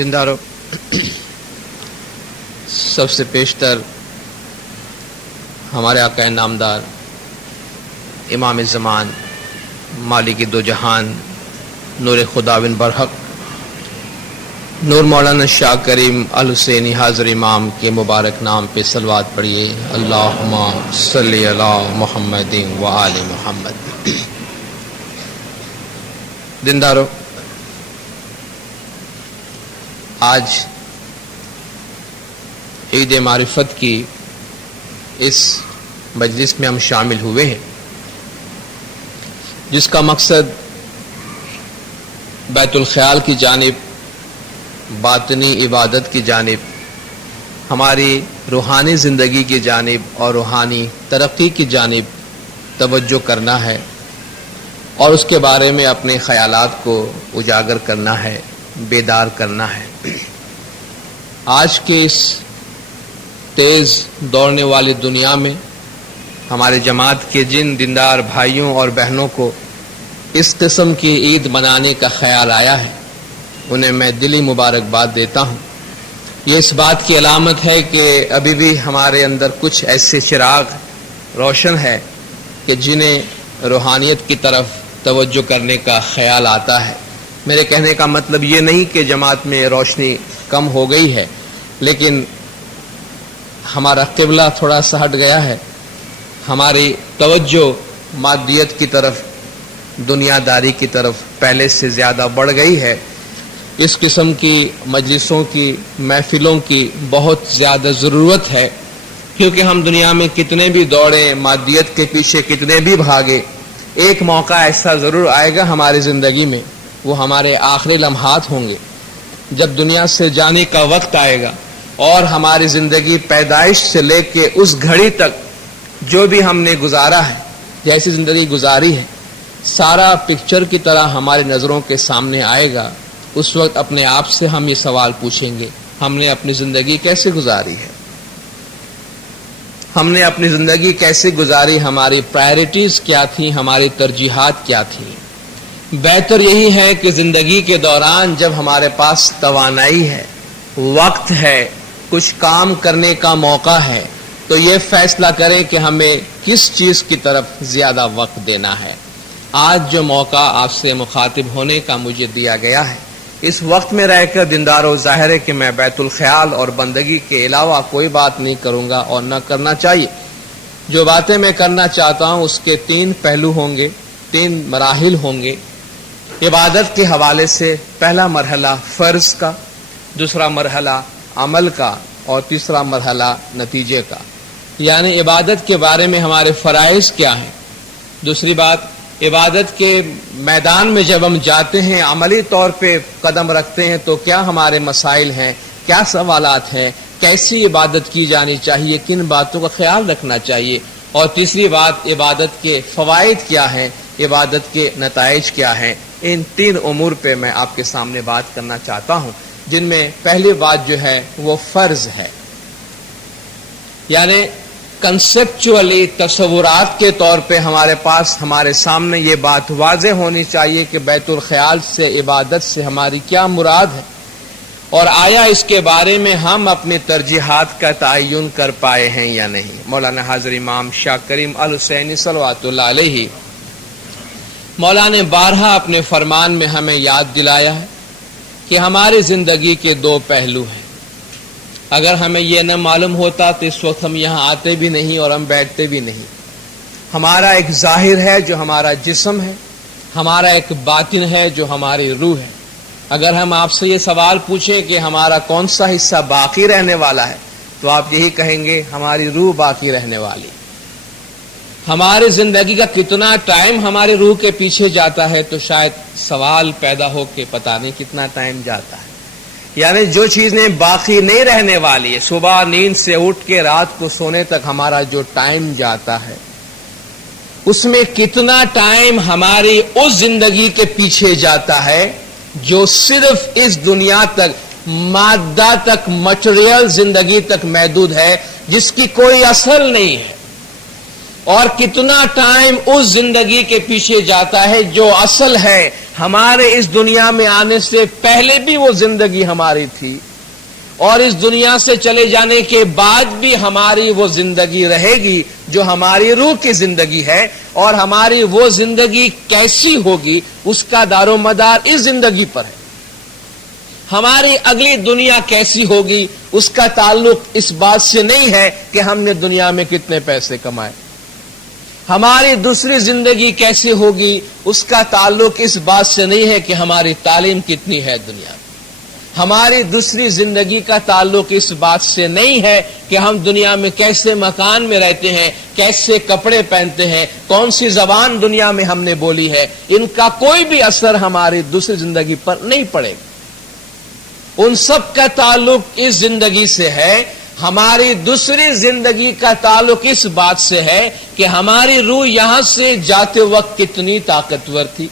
دینداروں، سب سے پیشتر ہمارے آقا نامدار امام زمان مالک دو جہان نور خداوند برحق نور مولانا شاہ کریم الحسینی حاضر امام کے مبارک نام پہ صلوات پڑھیے۔ اللہم صلی علی محمد و آل محمد۔ دینداروں، آج عید معرفت کی اس مجلس میں ہم شامل ہوئے ہیں، جس کا مقصد بیت الخیال کی جانب، باطنی عبادت کی جانب، ہماری روحانی زندگی کی جانب اور روحانی ترقی کی جانب توجہ کرنا ہے اور اس کے بارے میں اپنے خیالات کو اجاگر کرنا ہے، بیدار کرنا ہے۔ آج کے اس تیز دوڑنے والی دنیا میں ہمارے جماعت کے جن دیندار بھائیوں اور بہنوں کو اس قسم کی عید منانے کا خیال آیا ہے، انہیں میں دلی مبارکباد دیتا ہوں۔ یہ اس بات کی علامت ہے کہ ابھی بھی ہمارے اندر کچھ ایسے چراغ روشن ہے کہ جنہیں روحانیت کی طرف توجہ کرنے کا خیال آتا ہے۔ میرے کہنے کا مطلب یہ نہیں کہ جماعت میں روشنی کم ہو گئی ہے، لیکن ہمارا قبلہ تھوڑا سا ہٹ گیا ہے، ہماری توجہ مادیت کی طرف، دنیا داری کی طرف پہلے سے زیادہ بڑھ گئی ہے۔ اس قسم کی مجلسوں کی، محفلوں کی بہت زیادہ ضرورت ہے، کیونکہ ہم دنیا میں کتنے بھی دوڑیں، مادیت کے پیچھے کتنے بھی بھاگے، ایک موقع ایسا ضرور آئے گا ہماری زندگی میں، وہ ہمارے آخری لمحات ہوں گے، جب دنیا سے جانے کا وقت آئے گا اور ہماری زندگی پیدائش سے لے کے اس گھڑی تک جو بھی ہم نے گزارا ہے، جیسی زندگی گزاری ہے، سارا پکچر کی طرح ہماری نظروں کے سامنے آئے گا۔ اس وقت اپنے آپ سے ہم یہ سوال پوچھیں گے، ہم نے اپنی زندگی کیسے گزاری ہے؟ ہم نے اپنی زندگی کیسے گزاری؟ ہماری پرائرٹیز کیا تھیں؟ ہماری ترجیحات کیا تھیں؟ بہتر یہی ہے کہ زندگی کے دوران جب ہمارے پاس توانائی ہے، وقت ہے، کچھ کام کرنے کا موقع ہے، تو یہ فیصلہ کریں کہ ہمیں کس چیز کی طرف زیادہ وقت دینا ہے۔ آج جو موقع آپ سے مخاطب ہونے کا مجھے دیا گیا ہے، اس وقت میں رہ کر دینداروں، ظاہر ہے کہ میں بیت الخیال اور بندگی کے علاوہ کوئی بات نہیں کروں گا اور نہ کرنا چاہیے۔ جو باتیں میں کرنا چاہتا ہوں اس کے 3 پہلو ہوں گے، 3 مراحل ہوں گے۔ عبادت کے حوالے سے پہلا مرحلہ فرض کا، دوسرا مرحلہ عمل کا اور تیسرا مرحلہ نتیجے کا، یعنی عبادت کے بارے میں ہمارے فرائض کیا ہیں۔ دوسری بات، عبادت کے میدان میں جب ہم جاتے ہیں، عملی طور پہ قدم رکھتے ہیں، تو کیا ہمارے مسائل ہیں، کیا سوالات ہیں، کیسی عبادت کی جانی چاہیے، کن باتوں کا خیال رکھنا چاہیے، اور تیسری بات، عبادت کے فوائد کیا ہیں، عبادت کے نتائج کیا ہیں۔ ان 3 امور پہ میں آپ کے سامنے بات کرنا چاہتا ہوں، جن میں پہلی بات جو ہے وہ فرض ہے، یعنی کنسپچولی، تصورات کے طور پہ ہمارے پاس، ہمارے سامنے یہ بات واضح ہونی چاہیے کہ بیت الخیال سے، عبادت سے ہماری کیا مراد ہے، اور آیا اس کے بارے میں ہم اپنی ترجیحات کا تعین کر پائے ہیں یا نہیں۔ مولانا حاضر امام شاہ کریم الحسینی صلوات اللہ علیہ، مولا نے بارہا اپنے فرمان میں ہمیں یاد دلایا ہے کہ ہماری زندگی کے 2 پہلو ہیں۔ اگر ہمیں یہ نہ معلوم ہوتا تو اس وقت ہم یہاں آتے بھی نہیں اور ہم بیٹھتے بھی نہیں۔ ہمارا ایک ظاہر ہے جو ہمارا جسم ہے، ہمارا ایک باطن ہے جو ہماری روح ہے۔ اگر ہم آپ سے یہ سوال پوچھیں کہ ہمارا کون سا حصہ باقی رہنے والا ہے، تو آپ یہی کہیں گے ہماری روح باقی رہنے والی۔ ہماری زندگی کا کتنا ٹائم ہماری روح کے پیچھے جاتا ہے، تو شاید سوال پیدا ہو کہ پتہ نہیں کتنا ٹائم جاتا ہے۔ یعنی جو چیزیں باقی نہیں رہنے والی ہے، صبح نیند سے اٹھ کے رات کو سونے تک ہمارا جو ٹائم جاتا ہے، اس میں کتنا ٹائم ہماری اس زندگی کے پیچھے جاتا ہے جو صرف اس دنیا تک، مادہ تک، مٹیریل زندگی تک محدود ہے، جس کی کوئی اصل نہیں ہے۔ اور کتنا ٹائم اس زندگی کے پیچھے جاتا ہے جو اصل ہے ہمارے اس دنیا میں آنے سے پہلے بھی وہ زندگی ہماری تھی، اور اس دنیا سے چلے جانے کے بعد بھی ہماری وہ زندگی رہے گی جو ہماری روح کی زندگی ہے، اور ہماری وہ زندگی کیسی ہوگی اس کا دار و مدار اس زندگی پر ہے۔ ہماری اگلی دنیا کیسی ہوگی اس کا تعلق اس بات سے نہیں ہے کہ ہم نے دنیا میں کتنے پیسے کمائے۔ ہماری دوسری زندگی کیسی ہوگی اس کا تعلق اس بات سے نہیں ہے کہ ہماری تعلیم کتنی ہے دنیا میں۔ ہماری دوسری زندگی کا تعلق اس بات سے نہیں ہے کہ ہم دنیا میں کیسے مکان میں رہتے ہیں، کیسے کپڑے پہنتے ہیں، کون سی زبان دنیا میں ہم نے بولی ہے۔ ان کا کوئی بھی اثر ہماری دوسری زندگی پر نہیں پڑے گا۔ ان سب کا تعلق اس زندگی سے ہے۔ ہماری دوسری زندگی کا تعلق اس بات سے ہے کہ ہماری روح یہاں سے جاتے وقت کتنی طاقتور تھی،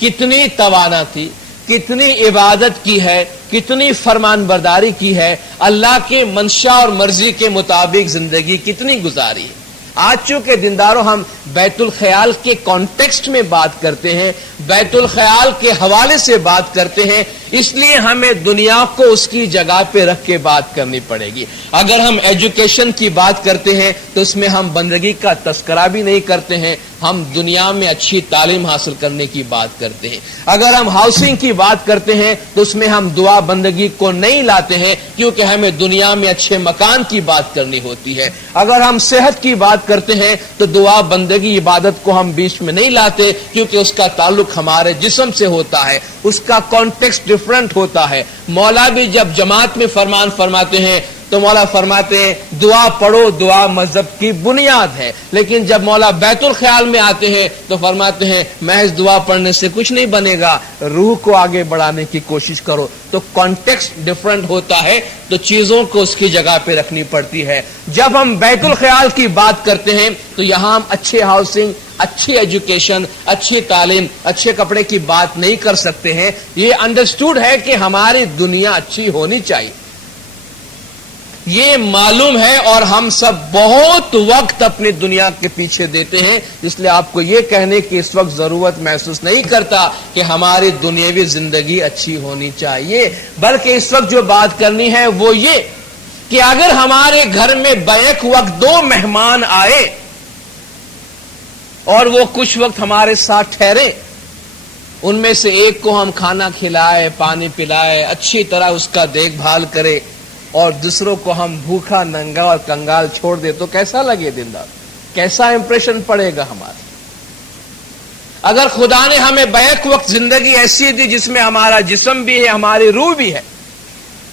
کتنی توانا تھی، کتنی عبادت کی ہے، کتنی فرمان برداری کی ہے، اللہ کے منشا اور مرضی کے مطابق زندگی کتنی گزاری ہے۔ آج چونکہ دینداروں ہم بیت الخیال کے کانٹیکسٹ میں بات کرتے ہیں، بیت الخیال کے حوالے سے بات کرتے ہیں، اس لیے ہمیں دنیا کو اس کی جگہ پہ رکھ کے بات کرنی پڑے گی۔ اگر ہم ایجوکیشن کی بات کرتے ہیں تو اس میں ہم بندگی کا تذکرہ بھی نہیں کرتے ہیں، ہم دنیا میں اچھی تعلیم حاصل کرنے کی بات کرتے ہیں۔ اگر ہم ہاؤسنگ کی بات کرتے ہیں تو اس میں ہم دعا بندگی کو نہیں لاتے ہیں، کیونکہ ہمیں دنیا میں اچھے مکان کی بات کرنی ہوتی ہے۔ اگر ہم صحت کی بات کرتے ہیں تو دعا بندگی عبادت کو ہم بیچ میں نہیں لاتے، کیونکہ اس کا تعلق ہمارے جسم سے ہوتا ہے، اس کا کانٹیکسٹ ڈیفرنٹ ہوتا ہے۔ مولا بھی جب جماعت میں فرمان فرماتے ہیں تو مولا فرماتے ہیں دعا پڑھو، دعا مذہب کی بنیاد ہے، لیکن جب مولا بیت الخیال میں آتے ہیں تو فرماتے ہیں محض دعا پڑھنے سے کچھ نہیں بنے گا، روح کو آگے بڑھانے کی کوشش کرو۔ تو کانٹیکسٹ ڈیفرنٹ ہوتا ہے، تو چیزوں کو اس کی جگہ پہ رکھنی پڑتی ہے۔ جب ہم بیت الخیال کی بات کرتے ہیں تو یہاں ہم اچھے ہاؤسنگ، اچھی ایجوکیشن، اچھی تعلیم، اچھے کپڑے کی بات نہیں کر سکتے ہیں۔ یہ انڈرسٹوڈ ہے کہ ہماری دنیا اچھی ہونی چاہیے، یہ معلوم ہے، اور ہم سب بہت وقت اپنی دنیا کے پیچھے دیتے ہیں، اس لیے آپ کو یہ کہنے کی اس وقت ضرورت محسوس نہیں کرتا کہ ہماری دنیاوی زندگی اچھی ہونی چاہیے، بلکہ اس وقت جو بات کرنی ہے وہ یہ کہ اگر ہمارے گھر میں بیک وقت 2 مہمان آئے اور وہ کچھ وقت ہمارے ساتھ ٹھہرے، ان میں سے ایک کو ہم کھانا کھلائے، پانی پلائے، اچھی طرح اس کا دیکھ بھال کرے، اور دوسروں کو ہم بھوکا، ننگا اور کنگال چھوڑ دے تو کیسا لگے دیندار؟ کیسا امپریشن پڑے گا ہمارا؟ اگر خدا نے ہمیں بیک وقت زندگی ایسی دی جس میں ہمارا جسم بھی ہے، ہماری روح بھی ہے،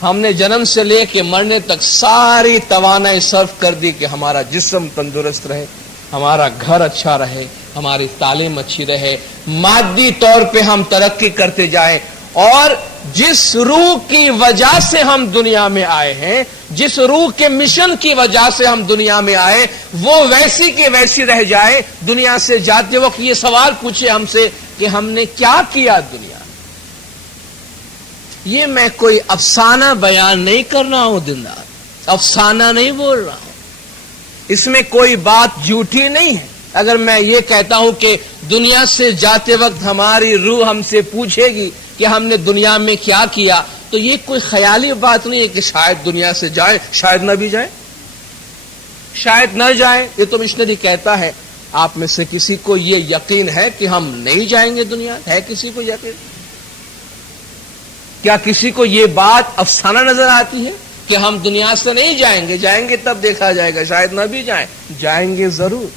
ہم نے جنم سے لے کے مرنے تک ساری توانائی صرف کر دی کہ ہمارا جسم تندرست رہے، ہمارا گھر اچھا رہے، ہماری تعلیم اچھی رہے، مادی طور پہ ہم ترقی کرتے جائیں، اور جس روح کی وجہ سے ہم دنیا میں آئے ہیں، جس روح کے مشن کی وجہ سے ہم دنیا میں آئے، وہ ویسی کی ویسی رہ جائے۔ دنیا سے جاتے وقت یہ سوال پوچھے ہم سے کہ ہم نے کیا کیا دنیا میں۔ یہ میں کوئی افسانہ بیان نہیں کر رہا ہوں دیندار، افسانہ نہیں بول رہا ہوں، اس میں کوئی بات جھوٹی نہیں ہے۔ اگر میں یہ کہتا ہوں کہ دنیا سے جاتے وقت ہماری روح ہم سے پوچھے گی کہ ہم نے دنیا میں کیا کیا، تو یہ کوئی خیالی بات نہیں ہے کہ شاید دنیا سے جائیں، شاید نہ بھی جائیں، شاید نہ جائیں۔ یہ تو مشنری کہتا ہے، آپ میں سے کسی کو یہ یقین ہے کہ ہم نہیں جائیں گے دنیا؟ ہے کسی کو یقین؟ کیا کسی کو یہ بات افسانہ نظر آتی ہے کہ ہم دنیا سے نہیں جائیں گے؟ جائیں گے تب دیکھا جائے گا، شاید نہ بھی جائیں، جائیں گے ضرور،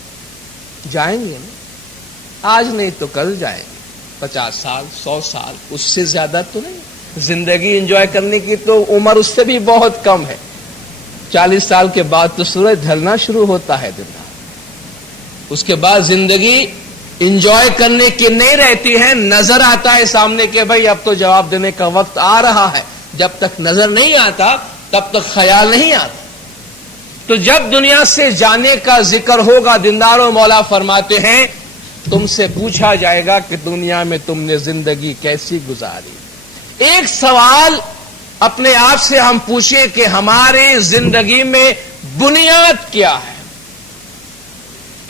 جائیں گے نا، آج نہیں تو کل جائیں گے، 50 سال 100 سال، اس سے زیادہ تو نہیں۔ زندگی انجوائے کرنے کی تو عمر اس سے بھی بہت کم ہے، 40 سال کے بعد تو سورج ڈھلنا شروع ہوتا ہے دن رات، اس کے بعد زندگی انجوائے کرنے کی نہیں رہتی ہے۔ نظر آتا ہے سامنے کہ بھائی اب تو جواب دینے کا وقت آ رہا ہے، جب تک نظر نہیں آتا تب تک خیال نہیں آتا۔ تو جب دنیا سے جانے کا ذکر ہوگا دینداروں، مولا فرماتے ہیں تم سے پوچھا جائے گا کہ دنیا میں تم نے زندگی کیسی گزاری۔ ایک سوال اپنے آپ سے ہم پوچھیں کہ ہماری زندگی میں بنیاد کیا ہے؟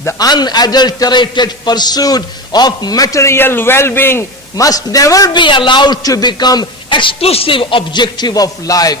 The unadulterated pursuit of material well-being must never be allowed to become exclusive objective of life.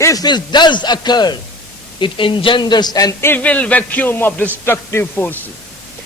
If it does occur, it engenders an evil vacuum of destructive forces.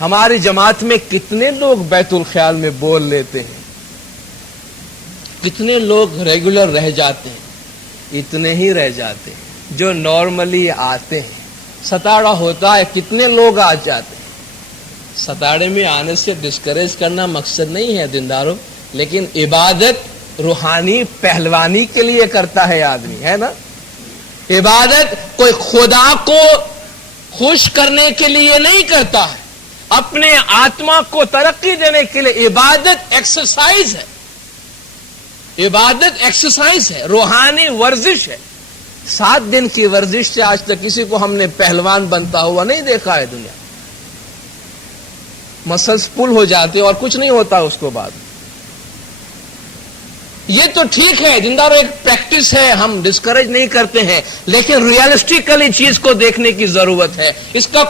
ہماری جماعت میں کتنے لوگ بیت الخیال میں بول لیتے ہیں؟ کتنے لوگ ریگولر رہ جاتے ہیں؟ اتنے ہی رہ جاتے ہیں جو نارملی آتے ہیں۔ ستاڑا ہوتا ہے، کتنے لوگ آ جاتے ہیں۔ ستاڑے میں آنے سے ڈسکریج کرنا مقصد نہیں ہے دینداروں، لیکن عبادت روحانی پہلوانی کے لیے کرتا ہے آدمی، ہے نا؟ عبادت کوئی خدا کو خوش کرنے کے لیے نہیں کرتا ہے، اپنے آتما کو ترقی دینے کے لیے۔ عبادت ایکسرسائز ہے، عبادت ایکسرسائز ہے، روحانی ورزش ہے۔ 7 دن کی ورزش سے آج تک کسی کو ہم نے پہلوان بنتا ہوا نہیں دیکھا ہے دنیا۔ مسلس پل ہو جاتے اور کچھ نہیں ہوتا اس کو بعد۔ یہ تو ٹھیک ہے دینداروں، ایک پریکٹس ہے، ہم ڈسکریج نہیں کرتے ہیں، لیکن ریئلسٹیکلی چیز کو دیکھنے کی ضرورت ہے۔ اس کا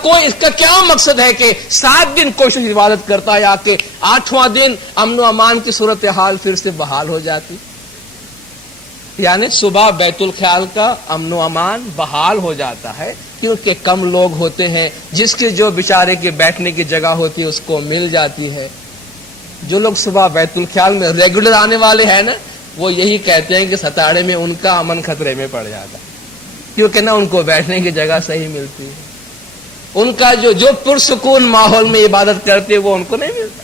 کیا مقصد ہے کہ 7 دن کوئی عبادت کرتا ہے، آ کے 8واں دن امن و امان کی صورتحال پھر سے بحال ہو جاتی؟ یعنی صبح بیت الخیال کا امن و امان بحال ہو جاتا ہے کیونکہ کم لوگ ہوتے ہیں، جس کی جو بیچارے کے بیٹھنے کی جگہ ہوتی ہے اس کو مل جاتی ہے۔ جو لوگ صبح بیت الخیال میں ریگولر آنے والے ہیں نا، وہ یہی کہتے ہیں کہ ستاڑے میں ان کا امن خطرے میں پڑ جاتا ہے، کیونکہ نہ ان کو بیٹھنے کی جگہ صحیح ملتی ہے، ان کا جو پرسکون ماحول میں عبادت کرتے وہ ان کو نہیں ملتا۔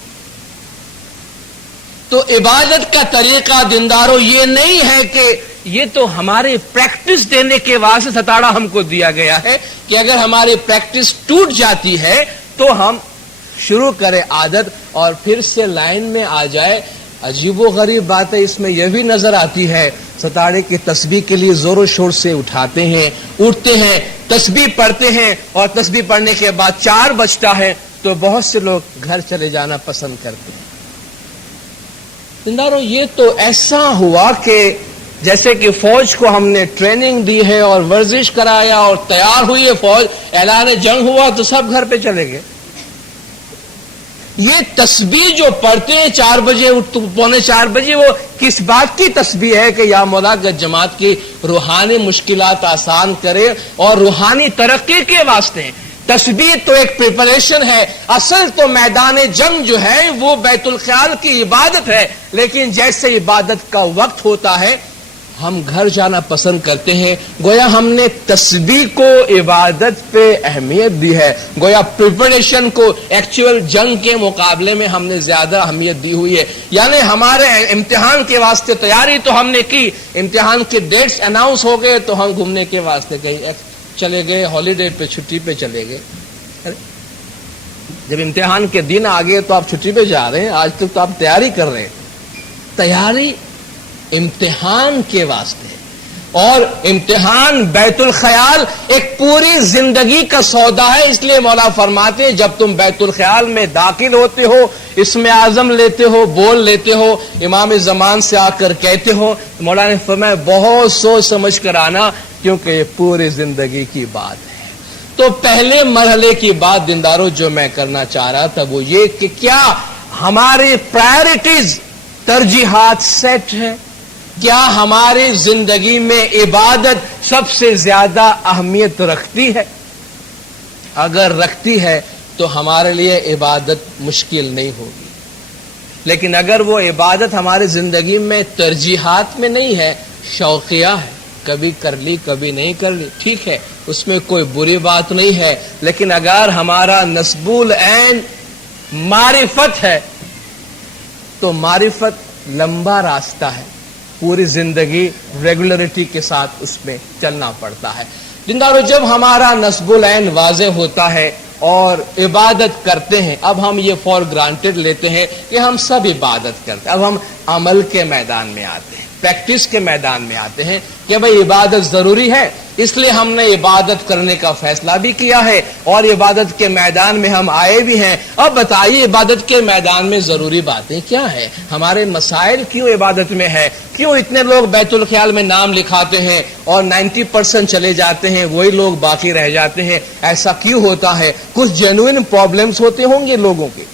تو عبادت کا طریقہ دینداروں یہ نہیں ہے کہ یہ تو ہماری پریکٹس دینے کے واسطے ستاڑا ہم کو دیا گیا ہے کہ اگر ہماری پریکٹس ٹوٹ جاتی ہے تو ہم شروع کریں عادت اور پھر سے لائن میں آ جائے۔ عجیب و غریب بات ہے، اس میں یہ بھی نظر آتی ہے، ستاڑے کی تسبیح کے لیے زور و شور سے اٹھاتے ہیں، اٹھتے ہیں، تسبیح پڑھتے ہیں، اور تسبیح پڑھنے کے بعد 4 بجتا ہے تو بہت سے لوگ گھر چلے جانا پسند کرتے ہیں۔ زنداروں، یہ تو ایسا ہوا کہ جیسے کہ فوج کو ہم نے ٹریننگ دی ہے اور ورزش کرایا اور تیار ہوئی ہے فوج، اعلان جنگ ہوا تو سب گھر پہ چلے گئے۔ یہ تسبیح جو پڑھتے ہیں 4 بجے 3:45 بجے، وہ کس بات کی تسبیح ہے کہ یا مولا کہ جماعت کی روحانی مشکلات آسان کرے اور روحانی ترقی کے واسطے ہیں۔ تسبیح تو ایک پریپریشن ہے، اصل تو میدان جنگ جو ہے وہ بیت الخیال کی عبادت ہے، لیکن جیسے عبادت کا وقت ہوتا ہے ہم گھر جانا پسند کرتے ہیں۔ گویا ہم نے تسبیح کو عبادت پہ اہمیت دی ہے، گویا پریپریشن کو ایکچوئل جنگ کے مقابلے میں ہم نے زیادہ اہمیت دی ہوئی ہے۔ یعنی ہمارے امتحان کے واسطے تیاری تو ہم نے کی، امتحان کے ڈیٹس اناؤنس ہو گئے تو ہم گھومنے کے واسطے کہیں چلے گئے، ہالیڈے پہ چھٹی پہ چلے گئے۔ جب امتحان کے دن آ گئے تو آپ چھٹی پہ جا رہے ہیں، آج تک تو آپ تیاری کر رہے ہیں۔ تیاری امتحان کے واسطے، اور امتحان بیت الخیال ایک پوری زندگی کا سودا ہے۔ اس لیے مولا فرماتے ہیں جب تم بیت الخیال میں داخل ہوتے ہو، اسم اعظم لیتے ہو، بول لیتے ہو، امام زمان سے آ کر کہتے ہو، مولا نے فرمایا بہت سوچ سمجھ کر آنا، کیونکہ یہ پوری زندگی کی بات ہے۔ تو پہلے مرحلے کی بات دینداروں جو میں کرنا چاہ رہا تھا وہ یہ کہ کیا ہماری پرائرٹیز، ترجیحات سیٹ ہے؟ کیا ہماری زندگی میں عبادت سب سے زیادہ اہمیت رکھتی ہے؟ اگر رکھتی ہے تو ہمارے لیے عبادت مشکل نہیں ہوگی، لیکن اگر وہ عبادت ہماری زندگی میں ترجیحات میں نہیں ہے، شوقیہ ہے، کبھی کر لی کبھی نہیں کر لی، ٹھیک ہے، اس میں کوئی بری بات نہیں ہے، لیکن اگر ہمارا نصب العین معرفت ہے تو معرفت لمبا راستہ ہے، پوری زندگی ریگولرٹی کے ساتھ اس میں چلنا پڑتا ہے۔ دیندارو، جب ہمارا نصب العین واضح ہوتا ہے اور عبادت کرتے ہیں، اب ہم یہ فور گرانٹیڈ لیتے ہیں کہ ہم سب عبادت کرتے ہیں، اب ہم عمل کے میدان میں آتے ہیں، پریکٹس کے میدان میں آتے ہیں کہ بھئی عبادت ضروری ہے، اس لیے ہم نے عبادت کرنے کا فیصلہ بھی کیا ہے اور عبادت کے میدان میں ہم آئے بھی ہیں۔ اب بتائیے عبادت کے میدان میں ضروری باتیں کیا ہیں؟ ہمارے مسائل کیوں عبادت میں ہے؟ کیوں اتنے لوگ بیت الخیال میں نام لکھاتے ہیں اور 90% چلے جاتے ہیں، وہی لوگ باقی رہ جاتے ہیں؟ ایسا کیوں ہوتا ہے؟ کچھ جینوئن پرابلمز ہوتے ہوں گے لوگوں کے۔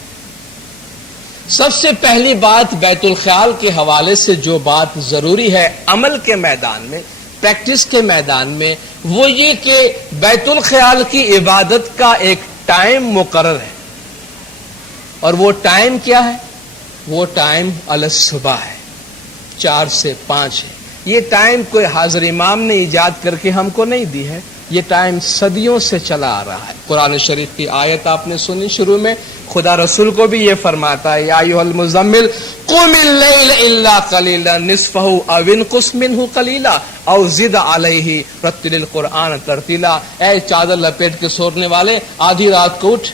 سب سے پہلی بات بیت الخیال کے حوالے سے جو بات ضروری ہے عمل کے میدان میں، پریکٹس کے میدان میں، وہ یہ کہ بیت الخیال کی عبادت کا ایک ٹائم مقرر ہے۔ اور وہ ٹائم کیا ہے؟ وہ ٹائم الصبح ہے، 4 سے 5 ہے۔ یہ ٹائم کوئی حاضر امام نے ایجاد کر کے ہم کو نہیں دی ہے، یہ ٹائم صدیوں سے چلا آ رہا ہے۔ قرآن شریف کی آیت آپ نے سنی شروع میں، خدا رسول کو بھی یہ فرماتا ہے، یا ایھا المزمل قم اللیل الا قلیلا نصفہ او انقص منہ قلیلا او زد علیہ رتل القرآن ترتیلا۔ اے چادر لپیٹ کے سونے والے، آدھی رات کو اٹھ،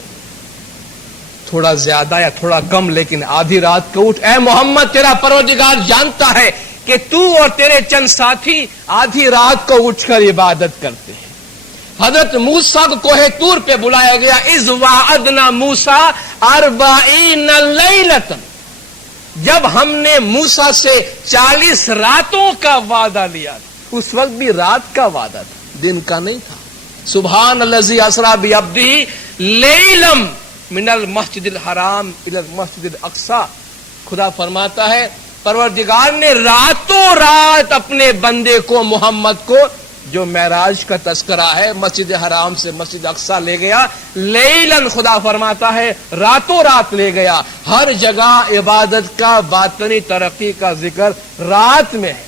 تھوڑا زیادہ یا تھوڑا کم لیکن آدھی رات کو اٹھ۔ اے محمد، تیرا پروردگار جانتا ہے کہ تو اور تیرے چند ساتھی آدھی رات کو اٹھ کر عبادت کرتے ہیں۔ حضرت موسیٰ کو کوہ طور پہ بلایا گیا، اذ وعدنا موسیٰ 40 لیلۃ، جب ہم نے موسیٰ سے 40 راتوں کا وعدہ لیا، اس وقت بھی رات کا وعدہ تھا، دن کا نہیں تھا۔ سبحان الذی اسریٰ بعبدہ لیلا من المسجد الحرام الی المسجد الاقصی۔ خدا فرماتا ہے پروردگار نے راتوں رات اپنے بندے کو، محمد کو، جو معراج کا تذکرہ ہے، مسجد حرام سے مسجد اقصی لے گیا، لیلاً خدا فرماتا ہے راتوں رات لے گیا۔ ہر جگہ عبادت کا، باطنی ترقی کا ذکر رات میں ہے،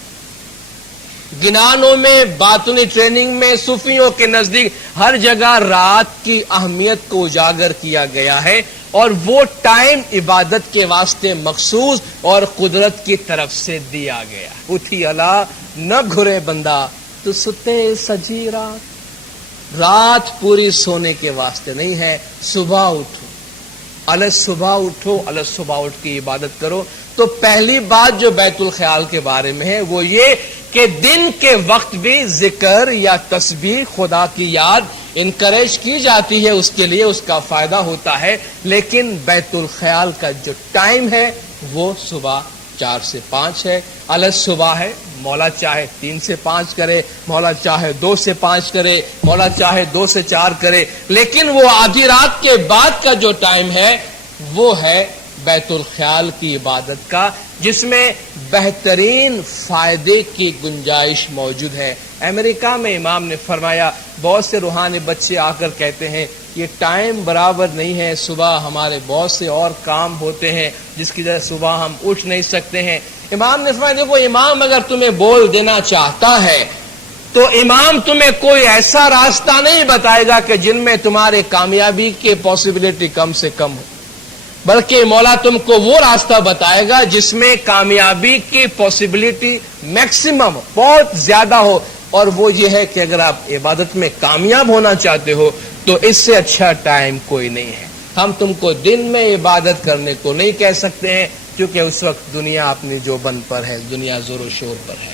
گنانوں میں، باطنی ٹریننگ میں، صوفیوں کے نزدیک ہر جگہ رات کی اہمیت کو اجاگر کیا گیا ہے، اور وہ ٹائم عبادت کے واسطے مخصوص اور قدرت کی طرف سے دیا گیا۔ اٹھی اللہ نہ گھرے بندہ تو ستے سجی رات، رات پوری سونے کے واسطے نہیں ہے، صبح اٹھو، صبح اٹھو، صبح اٹھ کے عبادت کرو۔ تو پہلی بات جو بیت الخیال کے بارے میں ہے وہ یہ کہ دن کے وقت بھی ذکر یا تسبیح، خدا کی یاد انکریج کی جاتی ہے، اس کے لیے اس کا فائدہ ہوتا ہے، لیکن بیت الخیال کا جو ٹائم ہے وہ صبح 4 سے 5 ہے، صبح ہے۔ مولا چاہے 3 سے 5 کرے، مولا چاہے 2 سے 5 کرے، مولا چاہے 2 سے 4 کرے، لیکن وہ آدھی رات کے بعد کا جو ٹائم ہے وہ ہے بیت الخیال کی عبادت کا، جس میں بہترین فائدے کی گنجائش موجود ہے۔ امریکہ میں امام نے فرمایا، بہت سے روحانی بچے آ کر کہتے ہیں یہ ٹائم برابر نہیں ہے، صبح ہمارے بہت سے اور کام ہوتے ہیں جس کی وجہ سے صبح ہم اٹھ نہیں سکتے ہیں۔ امام نے فرمایا دیکھو، امام اگر تمہیں بول دینا چاہتا ہے تو امام تمہیں کوئی ایسا راستہ نہیں بتائے گا کہ جن میں تمہارے کامیابی کی پاسبلٹی کم سے کم ہو، بلکہ مولا تم کو وہ راستہ بتائے گا جس میں کامیابی کی پاسبلٹی میکسیمم، بہت زیادہ ہو، اور وہ یہ ہے کہ اگر آپ عبادت میں کامیاب ہونا چاہتے ہو تو اس سے اچھا ٹائم کوئی نہیں ہے۔ ہم تم کو دن میں عبادت کرنے کو نہیں کہہ سکتے ہیں، کیونکہ اس وقت دنیا اپنی جوبن پر ہے، دنیا زور و شور پر ہے۔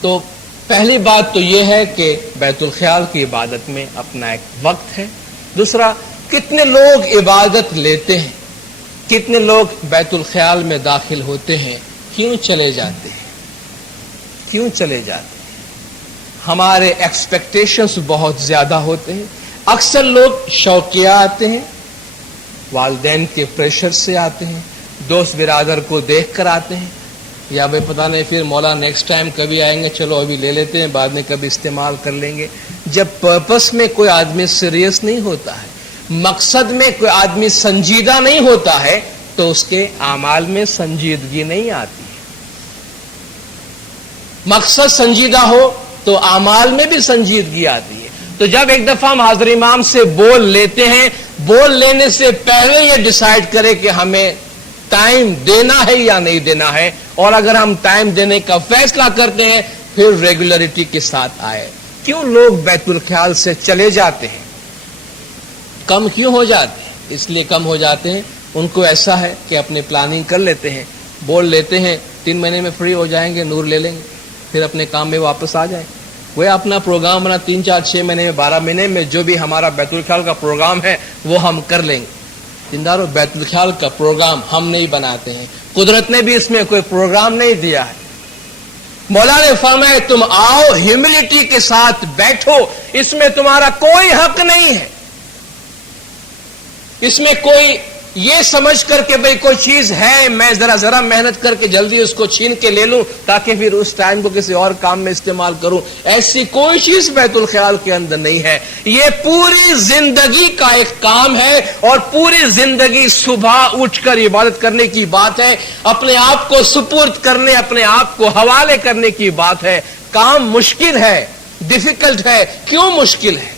تو پہلی بات تو یہ ہے کہ بیت الخیال کی عبادت میں اپنا ایک وقت ہے۔ دوسرا، کتنے لوگ عبادت لیتے ہیں، کتنے لوگ بیت الخیال میں داخل ہوتے ہیں، کیوں چلے جاتے ہیں، کیوں چلے جاتے ہیں؟ ہمارے ایکسپیکٹیشنز بہت زیادہ ہوتے ہیں۔ اکثر لوگ شوقیہ آتے ہیں، والدین کے پریشر سے آتے ہیں، دوست برادر کو دیکھ کر آتے ہیں، یا بھائی پتہ نہیں پھر مولا نیکسٹ ٹائم کبھی آئیں گے، چلو ابھی لے لیتے ہیں، بعد میں کبھی استعمال کر لیں گے۔ جب پرپس میں کوئی آدمی سیریس نہیں ہوتا ہے، مقصد میں کوئی آدمی سنجیدہ نہیں ہوتا ہے، تو اس کے اعمال میں سنجیدگی نہیں آتی ہے۔ مقصد سنجیدہ ہو تو اعمال میں بھی سنجیدگی آتی ہے۔ تو جب ایک دفعہ ہم حاضر امام سے بول لیتے ہیں، بول لینے سے پہلے یہ ڈیسائیڈ کرے کہ ہمیں ٹائم دینا ہے یا نہیں دینا ہے، اور اگر ہم ٹائم دینے کا فیصلہ کرتے ہیں پھر ریگولرٹی کے ساتھ آئے۔ کیوں لوگ بیت الخیال سے چلے جاتے ہیں، کم کیوں ہو جاتے ہیں؟ اس لیے کم ہو جاتے ہیں، ان کو ایسا ہے کہ اپنے پلاننگ کر لیتے ہیں، بول لیتے ہیں 3 مہینے میں فری ہو جائیں گے، نور لے لیں گے، پھر اپنے کام میں واپس آ جائیں۔ وہ اپنا پروگرام بنا 3 4 6 مہینے میں، 12 مہینے میں جو بھی ہمارا بیت الخیال کا پروگرام ہے وہ ہم کر لیں گے۔ دیندارو، بیت الخیال کا پروگرام ہم نہیں بناتے ہیں، قدرت نے بھی اس میں کوئی پروگرام نہیں دیا ہے۔ مولا نے فرمایا تم آؤ، ہیوملٹی کے ساتھ بیٹھو، اس میں تمہارا کوئی حق نہیں ہے، اس میں کوئی یہ سمجھ کر کے بھئی کوئی چیز ہے، میں ذرا محنت کر کے جلدی اس کو چھین کے لے لوں تاکہ پھر اس ٹائم کو کسی اور کام میں استعمال کروں، ایسی کوئی چیز بیت الخیال کے اندر نہیں ہے۔ یہ پوری زندگی کا ایک کام ہے، اور پوری زندگی صبح اٹھ کر عبادت کرنے کی بات ہے، اپنے آپ کو سپرد کرنے، اپنے آپ کو حوالے کرنے کی بات ہے۔ کام مشکل ہے، ڈیفیکلٹ ہے۔ کیوں مشکل ہے؟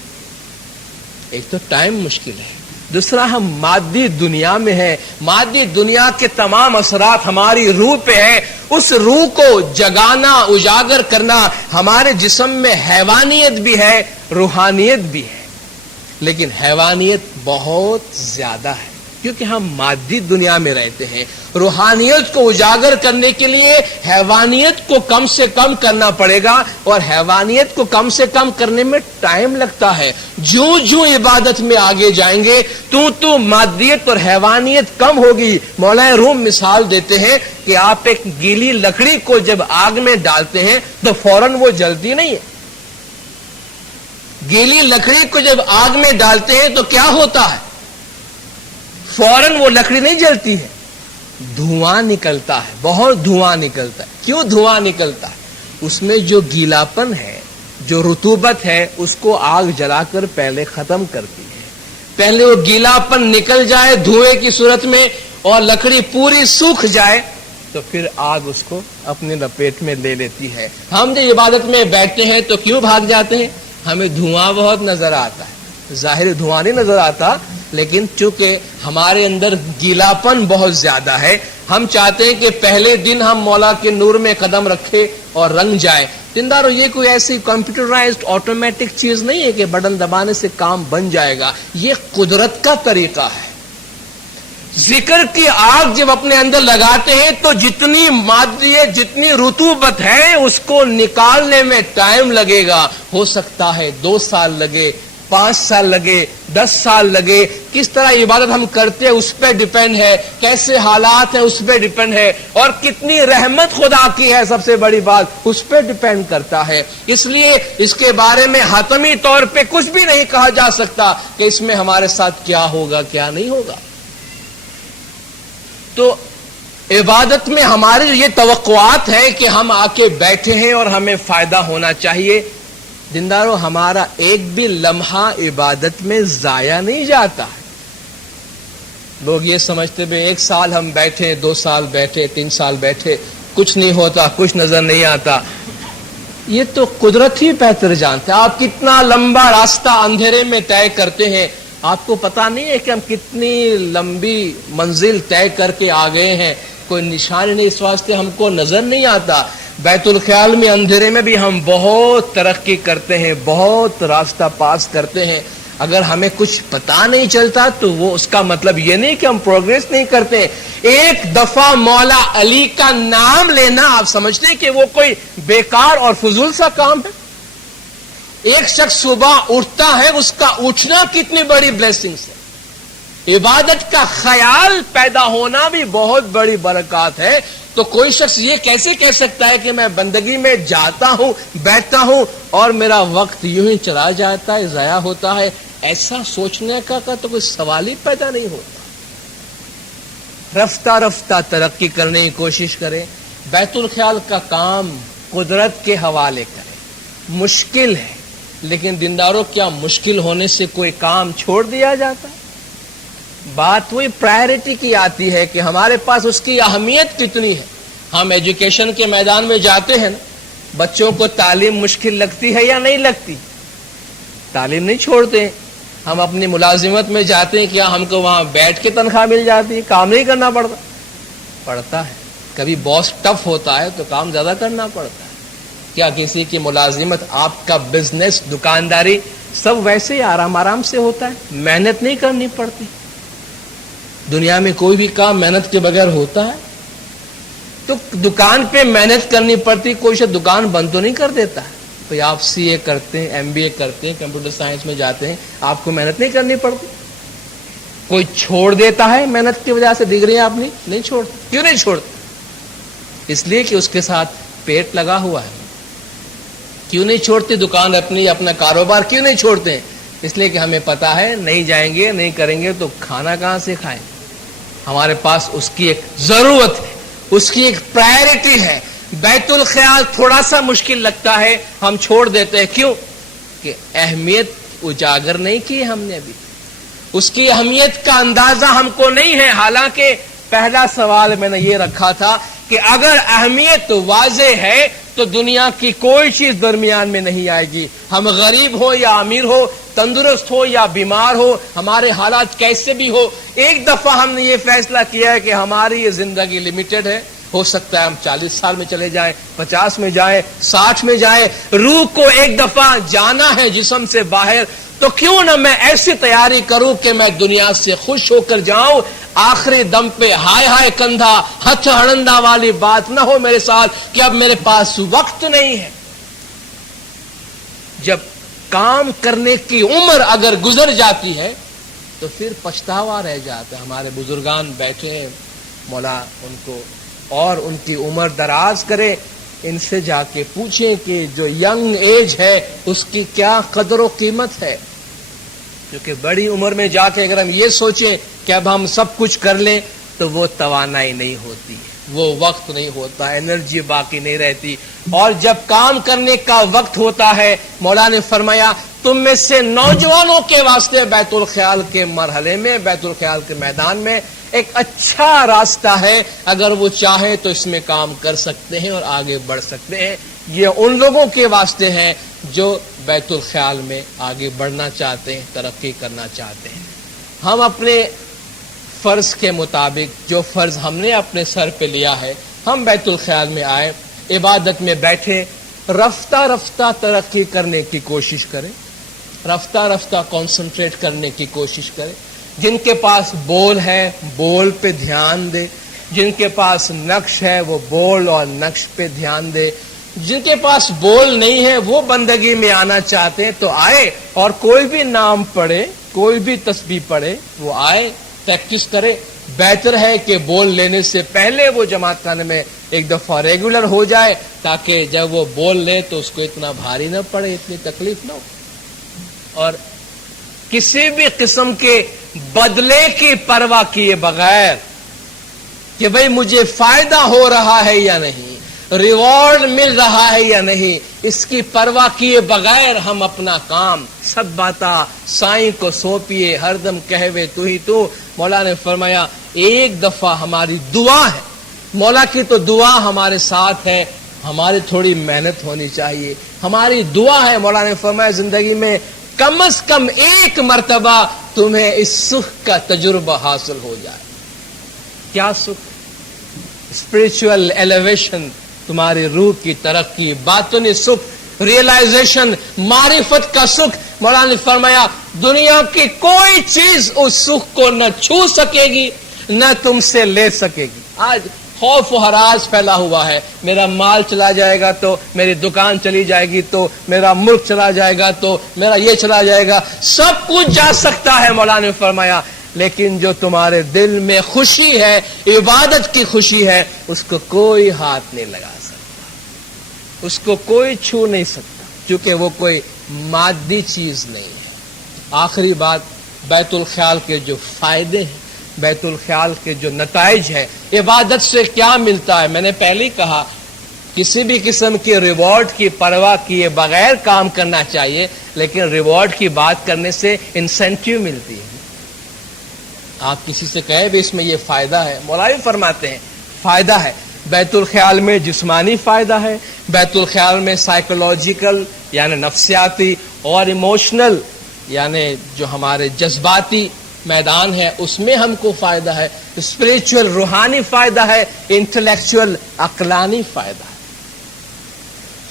ایک تو ٹائم مشکل ہے، دوسرا ہم مادی دنیا میں ہیں، مادی دنیا کے تمام اثرات ہماری روح پہ ہیں۔ اس روح کو جگانا، اجاگر کرنا، ہمارے جسم میں حیوانیت بھی ہے، روحانیت بھی ہے، لیکن حیوانیت بہت زیادہ ہے کیونکہ ہم مادی دنیا میں رہتے ہیں۔ روحانیت کو اجاگر کرنے کے لیے حیوانیت کو کم سے کم کرنا پڑے گا، اور حیوانیت کو کم سے کم کرنے میں ٹائم لگتا ہے۔ جو عبادت میں آگے جائیں گے تو مادیت اور حیوانیت کم ہوگی۔ مولانا روم مثال دیتے ہیں کہ آپ ایک گیلی لکڑی کو جب آگ میں ڈالتے ہیں تو فوراً وہ جلتی نہیں ہے۔ گیلی لکڑی کو جب آگ میں ڈالتے ہیں تو کیا ہوتا ہے؟ فوراً وہ لکڑی نہیں جلتی ہے، دھواں نکلتا ہے، بہت دھواں نکلتا ہے۔ کیوں دھواں نکلتا ہے؟ اس میں جو گیلاپن ہے، جو رطوبت ہے، اس کو آگ جلا کر پہلے ختم کرتی ہے۔ پہلے وہ گیلاپن نکل جائے دھوئے کی صورت میں اور لکڑی پوری سوکھ جائے تو پھر آگ اس کو اپنے لپیٹ میں لے لیتی ہے۔ ہم جب عبادت میں بیٹھتے ہیں تو کیوں بھاگ جاتے ہیں؟ ہمیں دھواں بہت نظر آتا ہے، ظاہر دھواں نہیں نظر آتا، لیکن چونکہ ہمارے اندر گیلاپن بہت زیادہ ہے، ہم چاہتے ہیں کہ پہلے دن ہم مولا کے نور میں قدم رکھے اور رنگ جائے۔ زندارو، یہ کوئی ایسی کمپیوٹرائزڈ آٹومیٹک چیز نہیں ہے کہ بٹن دبانے سے کام بن جائے گا، یہ قدرت کا طریقہ ہے۔ ذکر کی آگ جب اپنے اندر لگاتے ہیں تو جتنی مادیت، جتنی رطوبت ہے، اس کو نکالنے میں ٹائم لگے گا۔ ہو سکتا ہے 2 سال لگے، 5 سال لگے، 10 سال لگے۔ کس طرح عبادت ہم کرتے ہیں اس پہ ڈیپینڈ ہے، کیسے حالات ہیں اس پہ ڈیپینڈ ہے، اور کتنی رحمت خدا کی ہے سب سے بڑی بات اس پہ ڈیپینڈ کرتا ہے۔ اس لیے اس کے بارے میں حتمی طور پہ کچھ بھی نہیں کہا جا سکتا کہ اس میں ہمارے ساتھ کیا ہوگا کیا نہیں ہوگا۔ تو عبادت میں ہماری یہ توقعات ہے کہ ہم آ کے بیٹھے ہیں اور ہمیں فائدہ ہونا چاہیے۔ دیندارو، ہمارا ایک بھی لمحہ عبادت میں ضائع نہیں جاتا ہے۔ لوگ یہ سمجھتے ہیں 1 سال ہم بیٹھے، 2 سال بیٹھے، 3 سال بیٹھے، کچھ نہیں ہوتا، کچھ نظر نہیں آتا۔ یہ تو قدرت ہی بہتر جانتا ہے۔ آپ کتنا لمبا راستہ اندھیرے میں طے کرتے ہیں، آپ کو پتا نہیں ہے کہ ہم کتنی لمبی منزل طے کر کے آ گئے ہیں، کوئی نشان نہیں، اس واسطے ہم کو نظر نہیں آتا۔ بیت الخیال میں اندھیرے میں بھی ہم بہت ترقی کرتے ہیں، بہت راستہ پاس کرتے ہیں۔ اگر ہمیں کچھ پتا نہیں چلتا تو وہ اس کا مطلب یہ نہیں کہ ہم پروگریس نہیں کرتے۔ ایک دفعہ مولا علی کا نام لینا آپ سمجھتے ہیں کہ وہ کوئی بیکار اور فضول سا کام ہے؟ ایک شخص صبح اٹھتا ہے، اس کا اٹھنا کتنی بڑی بلیسنگز ہے۔ عبادت کا خیال پیدا ہونا بھی بہت بڑی برکات ہے۔ تو کوئی شخص یہ کیسے کہہ سکتا ہے کہ میں بندگی میں جاتا ہوں، بیٹھتا ہوں اور میرا وقت یوں ہی چلا جاتا ہے، ضائع ہوتا ہے؟ ایسا سوچنے کا تو کوئی سوال ہی پیدا نہیں ہوتا۔ رفتہ رفتہ ترقی کرنے کی کوشش کریں، بیت الخیال کا کام قدرت کے حوالے کریں۔ مشکل ہے، لیکن دینداروں، کیا مشکل ہونے سے کوئی کام چھوڑ دیا جاتا ہے؟ بات وہی پرائرٹی کی آتی ہے کہ ہمارے پاس اس کی اہمیت کتنی ہے۔ ہم ایجوکیشن کے میدان میں جاتے ہیں نا، بچوں کو تعلیم مشکل لگتی ہے یا نہیں لگتی؟ تعلیم نہیں چھوڑتے ہیں۔ ہم اپنی ملازمت میں جاتے ہیں، کیا ہم کو وہاں بیٹھ کے تنخواہ مل جاتی ہے؟ کام نہیں کرنا پڑتا ہے۔ کبھی باس ٹف ہوتا ہے تو کام زیادہ کرنا پڑتا ہے۔ کیا کسی کی ملازمت، آپ کا بزنس، دکانداری سب ویسے ہی آرام سے ہوتا ہے؟ محنت نہیں کرنی پڑتی؟ دنیا میں کوئی بھی کام محنت کے بغیر ہوتا ہے؟ تو دکان پہ محنت کرنی پڑتی، کوئی شخص دکان بند تو نہیں کر دیتا ہے۔ تو آپ CA کرتے ہیں، MBA کرتے ہیں، کمپیوٹر سائنس میں جاتے ہیں، آپ کو محنت نہیں کرنی پڑتی؟ کوئی چھوڑ دیتا ہے محنت کی وجہ سے ڈگریاں آپ نہیں چھوڑتے؟ کیوں نہیں چھوڑتے؟ اس لیے کہ اس کے ساتھ پیٹ لگا ہوا ہے۔ کیوں نہیں چھوڑتے دکان اپنی، اپنا کاروبار کیوں نہیں چھوڑتے ہیں؟ اس لیے کہ ہمیں پتا ہے نہیں جائیں گے، نہیں کریں گے تو کھانا کہاں سے کھائیں؟ ہمارے پاس اس کی ایک ضرورت ہے، اس کی ایک پرائرٹی ہے. بیت الخیال تھوڑا سا مشکل لگتا ہے، ہم چھوڑ دیتے ہیں. کیوں؟ کہ اہمیت اجاگر نہیں کی ہم نے ابھی، اس کی اہمیت کا اندازہ ہم کو نہیں ہے. حالانکہ پہلا سوال میں نے یہ رکھا تھا کہ اگر اہمیت واضح ہے تو دنیا کی کوئی چیز درمیان میں نہیں آئے گی. ہم غریب ہو یا امیر ہو، تندرست ہو یا بیمار ہو، ہمارے حالات کیسے بھی ہو، ایک دفعہ ہم نے یہ فیصلہ کیا ہے کہ ہماری یہ زندگی لمیٹڈ ہے. ہو سکتا ہے ہم 40 سال میں چلے جائیں، 50 میں جائیں، 60 میں جائیں. روح کو ایک دفعہ جانا ہے جسم سے باہر، تو کیوں نہ میں ایسی تیاری کروں کہ میں دنیا سے خوش ہو کر جاؤں. آخری دم پہ ہائے ہائے کندھا ہتھ ہڑندہ والی بات نہ ہو میرے ساتھ کہ اب میرے پاس وقت نہیں ہے. جب کام کرنے کی عمر اگر گزر جاتی ہے تو پھر پچھتاوا رہ جاتا ہے. ہمارے بزرگان بیٹھے ہیں، مولا ان کو اور ان کی عمر دراز کرے. ان سے جا کے پوچھیں کہ جو ینگ ایج ہے اس کی کیا قدر و قیمت ہے. کیونکہ بڑی عمر میں جا کے اگر ہم یہ سوچیں کہ اب ہم سب کچھ کر لیں تو وہ توانائی نہیں ہوتی، وہ وقت نہیں ہوتا، انرجی باقی نہیں رہتی. اور جب کام کرنے کا وقت ہوتا ہے، مولا نے فرمایا تم میں سے نوجوانوں کے واسطے بیت الخیال کے مرحلے میں، بیت الخیال کے میدان میں ایک اچھا راستہ ہے. اگر وہ چاہیں تو اس میں کام کر سکتے ہیں اور آگے بڑھ سکتے ہیں. یہ ان لوگوں کے واسطے ہیں جو بیت الخیال میں آگے بڑھنا چاہتے ہیں، ترقی کرنا چاہتے ہیں. ہم اپنے فرض کے مطابق جو فرض ہم نے اپنے سر پہ لیا ہے، ہم بیت الخیال میں آئے، عبادت میں بیٹھے، رفتہ رفتہ ترقی کرنے کی کوشش کریں، رفتہ رفتہ کنسنٹریٹ کرنے کی کوشش کریں. جن کے پاس بول ہے بول پہ دھیان دے، جن کے پاس نقش ہے وہ بول اور نقش پہ دھیان دے. جن کے پاس بول نہیں ہے وہ بندگی میں آنا چاہتے ہیں تو آئے، اور کوئی بھی نام پڑھے، کوئی بھی تسبیح پڑھے، وہ آئے، پریکٹس کرے. بہتر ہے کہ بول لینے سے پہلے وہ جماعت خانے میں ایک دفعہ ریگولر ہو جائے، تاکہ جب وہ بول لے تو اس کو اتنا بھاری نہ پڑے، اتنی تکلیف نہ ہو. اور کسی بھی قسم کے بدلے کی پرواہ کیے بغیر کہ بھئی مجھے فائدہ ہو رہا ہے یا نہیں، ریوارڈ مل رہا ہے یا نہیں، اس کی پرواہ کیے بغیر ہم اپنا کام سب باتا سائیں کو سونپیے، ہر دم کہوے تو ہی تو. مولا نے فرمایا ایک دفعہ ہماری دعا ہے، مولا کی تو دعا ہمارے ساتھ ہے، ہماری تھوڑی محنت ہونی چاہیے. ہماری دعا ہے، مولا نے فرمایا زندگی میں کم از کم ایک مرتبہ تمہیں اس سکھ کا تجربہ حاصل ہو جائے. کیا سکھ؟ اسپرچول ایلیویشن، تمہاری روح کی ترقی، باطنی سکھ، ریئلائزیشن، معرفت کا سکھ. مولا نے فرمایا دنیا کی کوئی چیز اس سکھ کو نہ چھو سکے گی، نہ تم سے لے سکے گی. آج خوف و ہراس پھیلا ہوا ہے، میرا مال چلا جائے گا تو، میری دکان چلی جائے گی تو، میرا ملک چلا جائے گا تو، میرا یہ چلا جائے گا. سب کچھ جا سکتا ہے، مولا نے فرمایا، لیکن جو تمہارے دل میں خوشی ہے، عبادت کی خوشی ہے، اس کو کوئی ہاتھ نہیں لگا سکتا، اس کو کوئی چھو نہیں سکتا، کیونکہ وہ کوئی مادی چیز نہیں ہے. آخری بات، بیت الخیال کے جو فائدے ہیں، بیت الخیال کے جو نتائج ہیں، عبادت سے کیا ملتا ہے. میں نے پہلے ہی کہا کسی بھی قسم کے ریوارڈ کی پرواہ کیے بغیر کام کرنا چاہیے، لیکن ریوارڈ کی بات کرنے سے انسینٹیو ملتی ہے. آپ کسی سے کہے بھی اس میں یہ فائدہ ہے، مولا بھی فرماتے ہیں فائدہ ہے. بیت الخیال میں جسمانی فائدہ ہے، بیت الخیال میں سائیکولوجیکل یعنی نفسیاتی اور ایموشنل یعنی جو ہمارے جذباتی میدان ہے اس میں ہم کو فائدہ ہے، اسپریچول روحانی فائدہ ہے، انٹلیکچول عقلانی فائدہ ہے.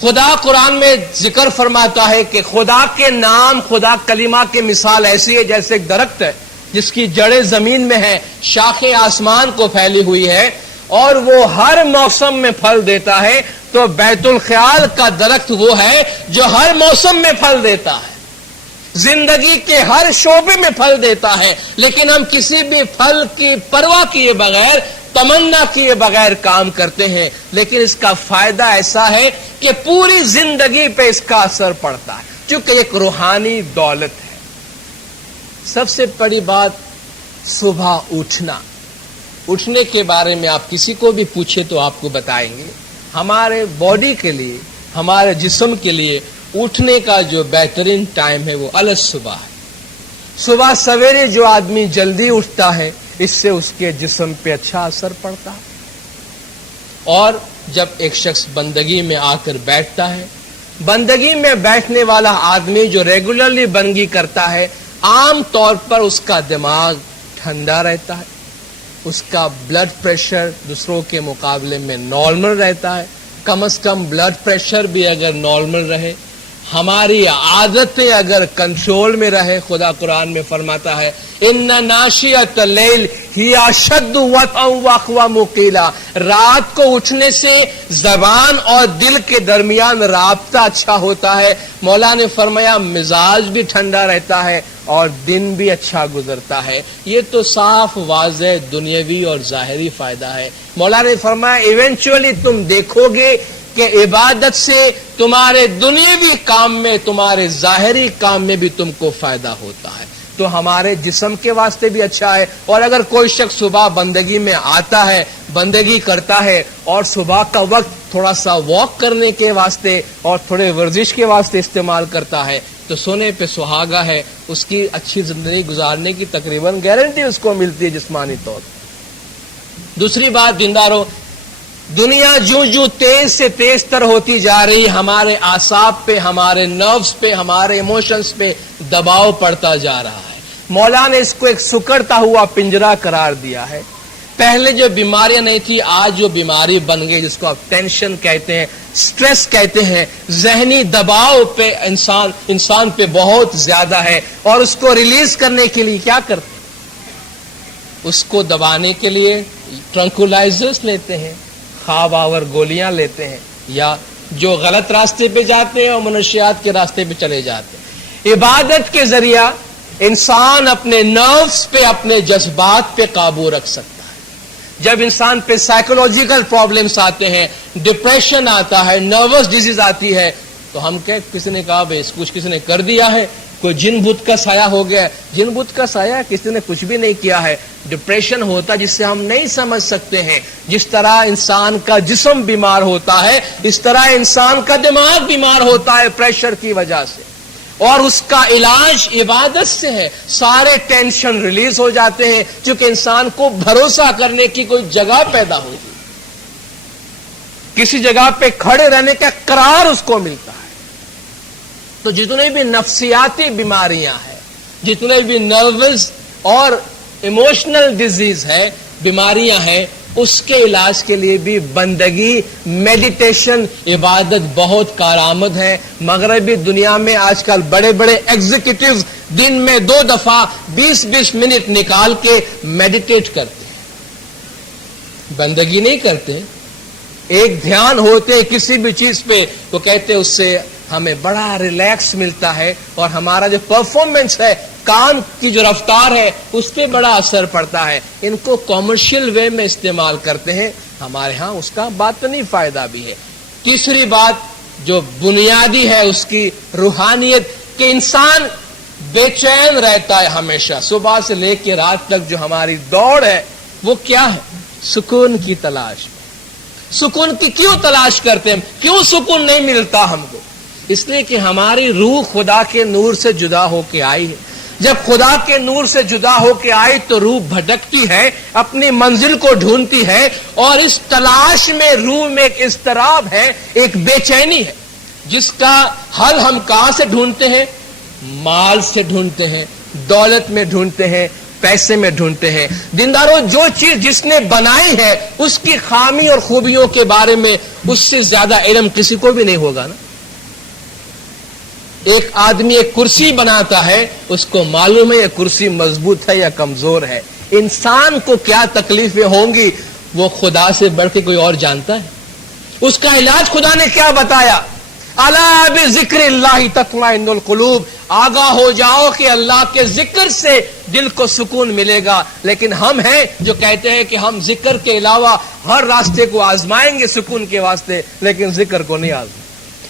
خدا قرآن میں ذکر فرماتا ہے کہ خدا کے نام، خدا کلمہ کی مثال ایسی ہے جیسے ایک درخت ہے جس کی جڑیں زمین میں ہیں، شاخیں آسمان کو پھیلی ہوئی ہے، اور وہ ہر موسم میں پھل دیتا ہے. تو بیت الخیال کا درخت وہ ہے جو ہر موسم میں پھل دیتا ہے، زندگی کے ہر شعبے میں پھل دیتا ہے. لیکن ہم کسی بھی پھل کی پرواہ کیے بغیر، تمنا کیے بغیر کام کرتے ہیں، لیکن اس کا فائدہ ایسا ہے کہ پوری زندگی پہ اس کا اثر پڑتا ہے، چونکہ ایک روحانی دولت ہے. سب سے بڑی بات صبح اٹھنا. اٹھنے کے بارے میں آپ کسی کو بھی پوچھے تو آپ کو بتائیں گے ہمارے باڈی کے لیے، ہمارے جسم کے لیے اٹھنے کا جو بہترین ٹائم ہے وہ الصبح ہے۔ صبح سویرے جو آدمی جلدی اٹھتا ہے اس سے اس کے جسم پہ اچھا اثر پڑتا ہے، اور جب ایک شخص بندگی میں آ کر بیٹھتا ہے، بندگی میں بیٹھنے والا آدمی جو ریگولرلی بندگی کرتا ہے، عام طور پر اس کا دماغ ٹھنڈا رہتا ہے، اس کا بلڈ پریشر دوسروں کے مقابلے میں نارمل رہتا ہے، کم از کم بلڈ پریشر بھی اگر نارمل رہے، ہماری عادتیں اگر کنٹرول میں رہے۔ خدا قرآن میں فرماتا ہے ان ناشئۃ اللیل ہی اشد وطئا واقوم قیلا، رات کو اٹھنے سے زبان اور دل کے درمیان رابطہ اچھا ہوتا ہے۔ مولا نے فرمایا مزاج بھی ٹھنڈا رہتا ہے اور دن بھی اچھا گزرتا ہے۔ یہ تو صاف واضح دنیاوی اور ظاہری فائدہ ہے۔ مولا نے فرمایا ایونچولی تم دیکھو گے کہ عبادت سے تمہارے دنیاوی کام میں، تمہارے ظاہری کام میں بھی تم کو فائدہ ہوتا ہے۔ تو ہمارے جسم کے واسطے بھی اچھا ہے، اور اگر کوئی شخص صبح بندگی میں آتا ہے، بندگی کرتا ہے، اور صبح کا وقت تھوڑا سا واک کرنے کے واسطے اور تھوڑے ورزش کے واسطے استعمال کرتا ہے تو سونے پہ سہاگا ہے، اس کی اچھی زندگی گزارنے کی تقریباً گارنٹی اس کو ملتی ہے جسمانی طور پر۔ دوسری بات دینداروں، دنیا جو تیز سے تیز تر ہوتی جا رہی، ہمارے اعصاب پہ، ہمارے نروز پہ، ہمارے ایموشنز پہ دباؤ پڑتا جا رہا ہے۔ مولا نے اس کو ایک سکڑتا ہوا پنجرا قرار دیا ہے۔ پہلے جو بیماریاں نہیں تھی، آج جو بیماری بن گئی جس کو آپ ٹینشن کہتے ہیں، سٹریس کہتے ہیں، ذہنی دباؤ پہ انسان پہ بہت زیادہ ہے، اور اس کو ریلیز کرنے کے لیے کیا کرتے ہیں؟ اس کو دبانے کے لیے ٹرنکولائزرز لیتے ہیں، خواب آور گولیاں لیتے ہیں، یا جو غلط راستے پہ جاتے ہیں اور منشیات کے راستے پہ چلے جاتے ہیں۔ عبادت کے ذریعہ انسان اپنے نروز پہ، اپنے جذبات پہ قابو رکھ سکتا ہے۔ جب انسان پہ سائیکولوجیکل پرابلمز آتے ہیں، ڈپریشن آتا ہے، نروس ڈیزیز آتی ہے، تو ہم کسی نے کہا بھائی کچھ کسی نے کر دیا ہے، کوئی جن بت کا سایہ ہو گیا۔ جن بت کا سایہ کسی نے کچھ بھی نہیں کیا ہے۔ ڈپریشن ہوتا جس سے ہم نہیں سمجھ سکتے ہیں، جس طرح انسان کا جسم بیمار ہوتا ہے اس طرح انسان کا دماغ بیمار ہوتا ہے پریشر کی وجہ سے، اور اس کا علاج عبادت سے ہے۔ سارے ٹینشن ریلیز ہو جاتے ہیں چونکہ انسان کو بھروسہ کرنے کی کوئی جگہ پیدا ہوتی، کسی جگہ پہ کھڑے رہنے کا قرار اس کو ملتا ہے۔ تو جتنے بھی نفسیاتی بیماریاں ہیں، جتنے بھی نروس اور ایموشنل ڈیزیز ہے، بیماریاں ہیں، اس کے علاج کے لیے بھی بندگی، میڈیٹیشن، عبادت بہت کارآمد ہے۔ مغربی دنیا میں آج کل بڑے بڑے ایگزیکٹوز دن میں 2 دفعہ 20-20 منٹ نکال کے میڈیٹیٹ کرتے ہیں، بندگی نہیں کرتے، ایک دھیان ہوتے کسی بھی چیز پہ، وہ کہتے اس سے ہمیں بڑا ریلیکس ملتا ہے، اور ہمارا جو پرفارمنس ہے، کام کی جو رفتار ہے، اس پہ بڑا اثر پڑتا ہے۔ ان کو کامرشل وے میں استعمال کرتے ہیں، ہمارے ہاں اس کا باطنی فائدہ بھی ہے۔ تیسری بات جو بنیادی ہے اس کی روحانیت، کہ انسان بے چین رہتا ہے ہمیشہ، صبح سے لے کے رات تک جو ہماری دوڑ ہے وہ کیا ہے؟ سکون کی تلاش۔ سکون کی کیوں تلاش کرتے ہیں؟ کیوں سکون نہیں ملتا ہم کو؟ اس لیے کہ ہماری روح خدا کے نور سے جدا ہو کے آئی ہے۔ جب خدا کے نور سے جدا ہو کے آئی تو روح بھٹکتی ہے، اپنی منزل کو ڈھونڈتی ہے، اور اس تلاش میں روح میں ایک اضطراب ہے، ایک بے چینی ہے، جس کا حل ہم کہاں سے ڈھونڈتے ہیں؟ مال سے ڈھونڈتے ہیں، دولت میں ڈھونڈتے ہیں، پیسے میں ڈھونڈتے ہیں۔ دینداروں، جو چیز جس نے بنائی ہے اس کی خامی اور خوبیوں کے بارے میں اس سے زیادہ علم کسی کو بھی نہیں ہوگا نا۔ ایک آدمی ایک کرسی بناتا ہے، اس کو معلوم ہے یہ کرسی مضبوط ہے یا کمزور ہے۔ انسان کو کیا تکلیفیں ہوں گی وہ خدا سے بڑھ کے کوئی اور جانتا ہے؟ اس کا علاج خدا نے کیا بتایا؟ الا بذکر اللہ تطمئن القلوب، آگاہ ہو جاؤ کہ اللہ کے ذکر سے دل کو سکون ملے گا۔ لیکن ہم ہیں جو کہتے ہیں کہ ہم ذکر کے علاوہ ہر راستے کو آزمائیں گے سکون کے واسطے، لیکن ذکر کو نہیں آزمائیں۔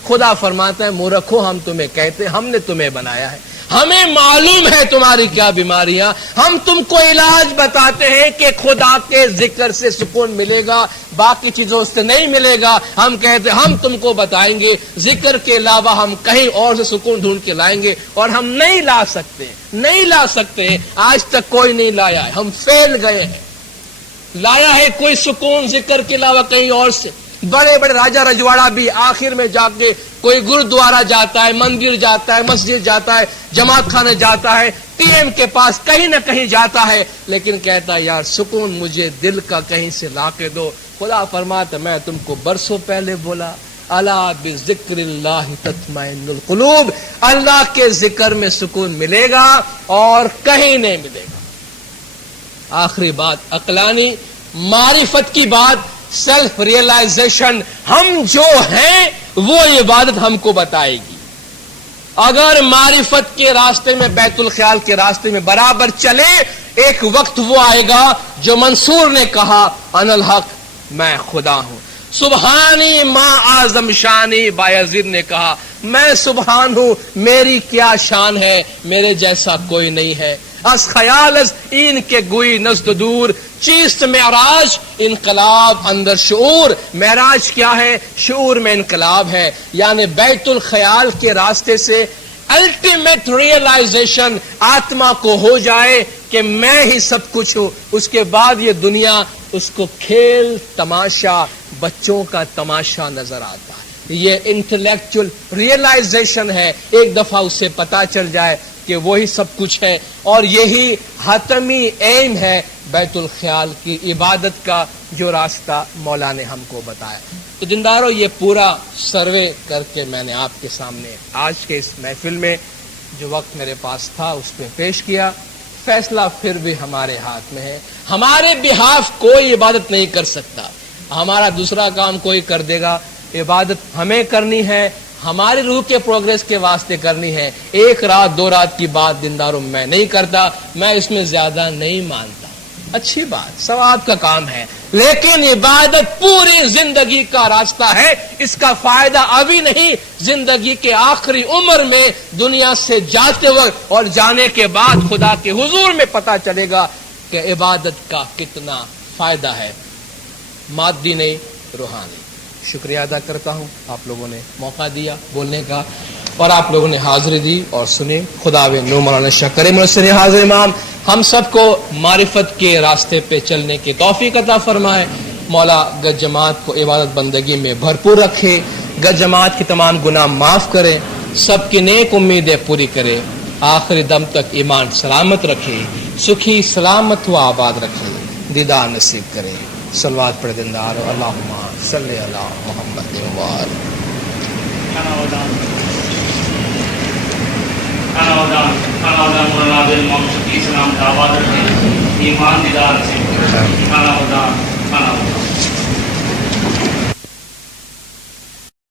خدا فرماتا ہے مورکھو، ہم تمہیں کہتے ہیں، ہم نے تمہیں بنایا ہے، ہمیں معلوم ہے تمہاری کیا بیماریاں، ہم تم کو علاج بتاتے ہیں کہ خدا کے ذکر سے سکون ملے گا، باقی چیزوں سے نہیں ملے گا۔ ہم کہتے ہم تم کو بتائیں گے ذکر کے علاوہ ہم کہیں اور سے سکون ڈھونڈ کے لائیں گے، اور ہم نہیں لا سکتے، آج تک کوئی نہیں لایا ہے، ہم فیل گئے ہیں۔ لایا ہے کوئی سکون ذکر کے علاوہ کہیں اور سے؟ بڑے بڑے راجا رجواڑا بھی آخر میں جا کے کوئی گرودوارا جاتا ہے، مندر جاتا ہے، مسجد جاتا ہے، جماعت خانے جاتا ہے، ٹی ایم کے پاس کہیں نہ کہیں جاتا ہے، لیکن کہتا ہے یار سکون مجھے دل کا کہیں سے لا کے دو۔ خدا فرماتا میں تم کو برسوں پہلے بولا، الا بذکر اللہ تطمئن القلوب، اللہ کے ذکر میں سکون ملے گا اور کہیں نہیں ملے گا۔ آخری بات عقلانی معرفت کی بات، سیلف ریئلائزیشن، ہم جو ہیں وہ عبادت ہم کو بتائے گی۔ اگر معرفت کے راستے میں، بیت الخیال کے راستے میں برابر چلے، ایک وقت وہ آئے گا جو منصور نے کہا انا الحق، میں خدا ہوں۔ سبحانی ما اعظم شانی، بایزید نے کہا میں سبحان ہوں، میری کیا شان ہے، میرے جیسا کوئی نہیں ہے۔ از خیال از این کے گوئی نزد دور، چیست معراج انقلاب اندر شعور۔ معراج کیا ہے؟ شعور میں انقلاب ہے، یعنی بیت الخیال کے راستے سے الٹیمیٹ ریئلائزیشن آتما کو ہو جائے کہ میں ہی سب کچھ ہوں۔ اس کے بعد یہ دنیا اس کو کھیل تماشا، بچوں کا تماشا نظر آتا ہے۔ یہ انٹلیکچول ریئلائزیشن ہے، ایک دفعہ اسے پتا چل جائے کہ وہی سب کچھ ہے، اور یہی حتمی ایم ہے بیت الخیال کی عبادت کا، جو راستہ مولا نے ہم کو بتایا۔ تو دینداروں، یہ پورا سروے کر کے میں نے آپ کے سامنے آج کے اس محفل میں جو وقت میرے پاس تھا اس پہ پیش کیا۔ فیصلہ پھر بھی ہمارے ہاتھ میں ہے، ہمارے بہاف کوئی عبادت نہیں کر سکتا، ہمارا دوسرا کام کوئی کر دے گا۔ عبادت ہمیں کرنی ہے، ہماری روح کے پروگریس کے واسطے کرنی ہے۔ ایک رات دو رات کی بات دینداروں میں نہیں کرتا، میں اس میں زیادہ نہیں مانتا، اچھی بات، ثواب کا کام ہے، لیکن عبادت پوری زندگی کا راستہ ہے۔ اس کا فائدہ ابھی نہیں، زندگی کے آخری عمر میں دنیا سے جاتے وقت اور جانے کے بعد خدا کے حضور میں پتہ چلے گا کہ عبادت کا کتنا فائدہ ہے، مادی نہیں روحانی۔ شکریہ ادا کرتا ہوں، آپ لوگوں نے موقع دیا بولنے کا اور آپ لوگوں نے حاضری دی اور سنی۔ خدا نور مولانا شاہ کریم الحسن حاضر امام ہم سب کو معرفت کے راستے پہ چلنے کی توفیق عطا فرمائے۔ مولا گج جماعت کو عبادت بندگی میں بھرپور رکھے، گج جماعت کی تمام گناہ معاف کرے، سب کی نیک امیدیں پوری کرے، آخری دم تک ایمان سلامت رکھے، سکھی سلامت و آباد رکھے، دیدار نصیب کرے۔ صلوات پڑھ دیندار اللہم صلی علی محمد وآلہ۔ مولانا عبد المقصود کی سلام دعوت رکھیں، ایمان دیدار سے